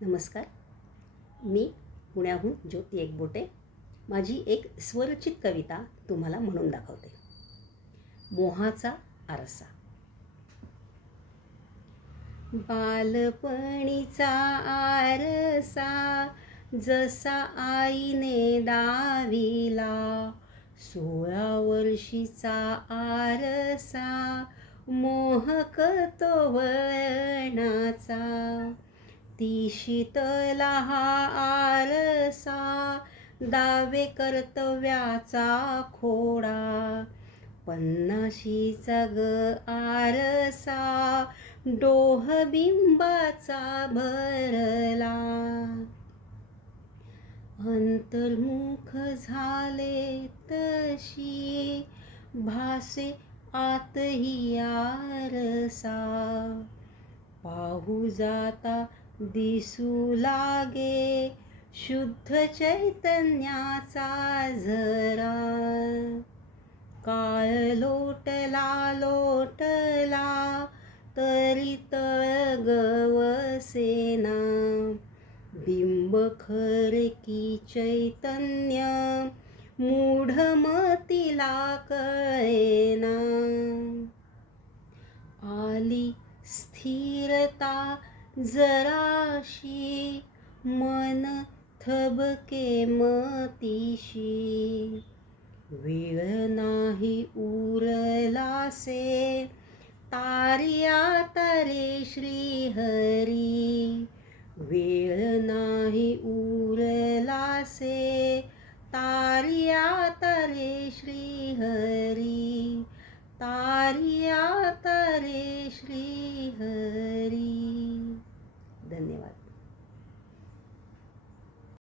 नमस्कार. मी पुण्याहून ज्योती एकबोटे. माझी एक स्वरचित कविता तुम्हाला म्हणून दाखवते. मोहाचा आरसा. बालपणीचा आरसा जसा आईने दाविला, 16 वर्षीचा आरसा मोहक तो वळणाचा. ती शीतला हा आरसा दावे कर्तव्याचा खोडा, 50शीचा ग आरसा डोहबिंबाचा भरला. अंतर्मुख झाले तशी भासे आतही आरसा, पाहू जाता दिसू लागे शुद्ध चैतन्याचा झरा. काळ लोटला तरी तळ गवसेना, बिंब खरे की चैतन्य मूढमतीला कळेना. आली स्थिरता जराशी मन थबके मतीशी, वेळ नाही उरलासे तारिया तारे श्रीहरी. वेळ नाही उरलासे तारिया तारे श्रीहरी, तारिया तारे श्रीहरी.